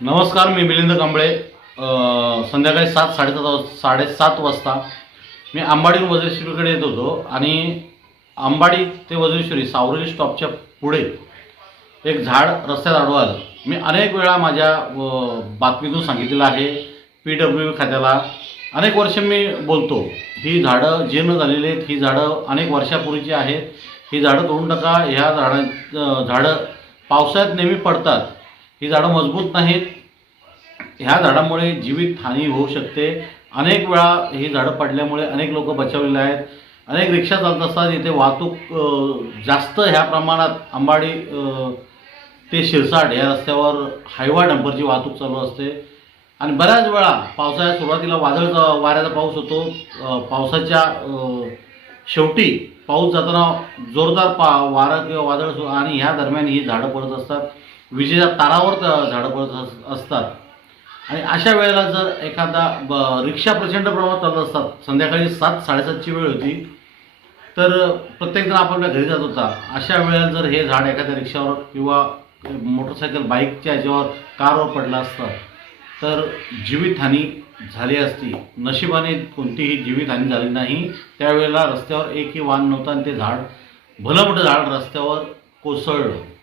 नमस्कार मी मिलिंद कांबळे. संध्याकाळी सात साडेसात वाज साडेसात वाजता मी अंबाडी वज्रेश्वरीकडे येत होतो आणि अंबाडी ते वज्रेश्वरी सावरेली स्टॉपच्या पुढे एक झाड रस्त्यात आडवं आलं मी अनेक वेळा माझ्या बातमीतून सांगितलेलं आहे पी डब्ल्यू खात्याला. अनेक वर्ष मी बोलतो ही झाडं जीर्ण झालेली आहेत ही झाडं अनेक वर्षापूर्वीची आहेत ही झाडं तोडून टाका ह्या झाडां झाडं पावसाळ्यात नेहमी पडतात. ही झाडं मजबूत नाहीत. ह्या झाडामुळे जीवित हानी होऊ शकते. अनेक वेळा ही झाडं पडल्यामुळे अनेक लोक बचावलेले आहेत. अनेक रिक्षा चालत असतात इथे वाहतूक जास्त ह्या प्रमाणात अंबाडी ते शिरसाट या रस्त्यावर हायवा डंपरची वाहतूक चालू असते. आणि बऱ्याच वेळा पावसाळ्या सुरुवातीला वादळचा वाऱ्याचा पाऊस होतो. पावसाच्या शेवटी पाऊस जाताना जोरदार पा वारा किंवा वादळ आणि ह्या दरम्यान ही झाडं पडत असतात. विजेच्या तारावर झाडं पडत अस- असतात. आणि अशा वेळेला जर एखादा ब रिक्षा प्रचंड प्रमाणात चालत असतात संध्याकाळी सात साडेसातची वेळ होती तर प्रत्येकजण आपापल्या घरी जात होता. अशा वेळेला जर हे झाड एखाद्या रिक्षावर किंवा मोटरसायकल बाईकच्या ह्याच्यावर कारवर पडलं असतं तर जीवितहानी झाली असती. नशिबाने कोणतीही जीवितहानी झाली नाही. त्यावेळेला रस्त्यावर एकही वाहन नव्हतं आणि ते झाड भलं मोठं झाड रस्त्यावर कोसळलं.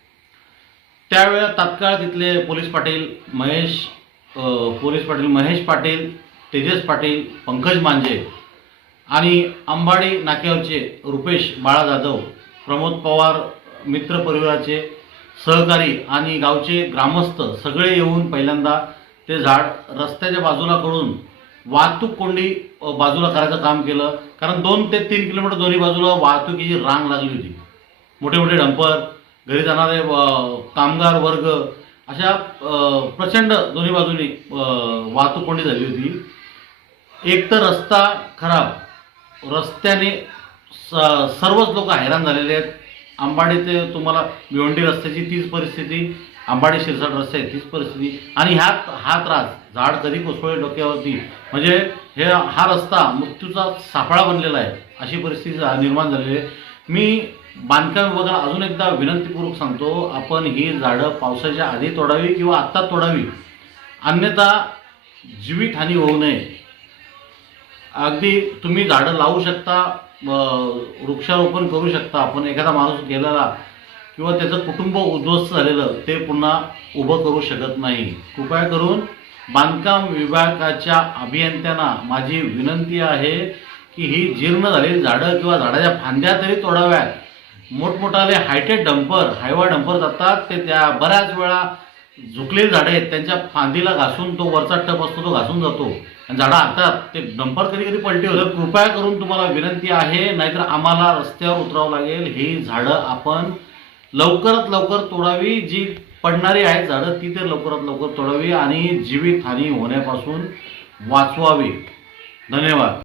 त्यावेळेला तात्काळ तिथले पोलीस पाटील महेश पोलीस पाटील महेश पाटील तेजस पाटील पंकज मांजे आणि अंबाडी नाक्यावरचे रुपेश बाळा जाधव प्रमोद पवार मित्र परिवाराचे सहकारी आणि गावचे ग्रामस्थ सगळे येऊन पहिल्यांदा ते झाड रस्त्याच्या बाजूला करून वाहतूक कोंडी बाजूला करायचं काम केलं. कारण दोन ते तीन किलोमीटर दोन्ही बाजूला वाहतुकीची रांग लागली होती. मोठे मोठे डंपर घरी जाणारे कामगार वर्ग अशा प्रचंड दोन्ही बाजूनी वाहतूक कोंडी झाली होती. एक तर रस्ता खराब. रस्त्याने स सर्वच लोक हैराण झालेले आहेत. आंबाडी ते तुम्हाला भिवंडी रस्त्याची तीच परिस्थिती आंबाडी शिरसाट रस्ते आहे तीच परिस्थिती. आणि ह्यात हा त्रास झाड कधी कोसळले डोक्यावरती? म्हणजे हे हा रस्ता मृत्यूचा सापळा बनलेला आहे. अशी परिस्थिती निर्माण झालेली आहे. मी बांधकाम विभागाला अजून एकदा विनंतीपूर्वक सांगतो आपण ही झाडं पावसाच्या आधी तोडावी किंवा आत्ता तोडावी. अन्यथा जीवितहानी होऊ नये. अगदी तुम्ही झाडं लावू शकता वृक्षारोपण करू शकता आपण एखादा माणूस गेलेला किंवा त्याचं कुटुंब उद्ध्वस्त झालेलं ते पुन्हा उभं करू शकत नाही. कृपया करून बांधकाम विभागाच्या अभियंत्यांना माझी विनंती आहे की ही जीर्ण झालेली झाडं किंवा झाडाच्या फांद्या तरी तोडाव्यात. मोठमोठाले हायटेड डंपर हायवा डंपर जातात. ते त्या बऱ्याच वेळा झुकलेली झाडं आहेत. त्यांच्या फांदीला घासून तो वरचा टप असतो तो घासून जातो. आणि झाडं हातात. ते डंपर कधी कधी पलटी होतं कृपया करून तुम्हाला विनंती आहे नाहीतर आम्हाला रस्त्यावर उतरावं लागेल. ही झाडं आपण लवकरात लवकर तोडावी. जी पडणारी आहेत झाडं ती तर लवकरात लवकर तोडावी आणि जीवितहानी होण्यापासून वाचवावी. धन्यवाद.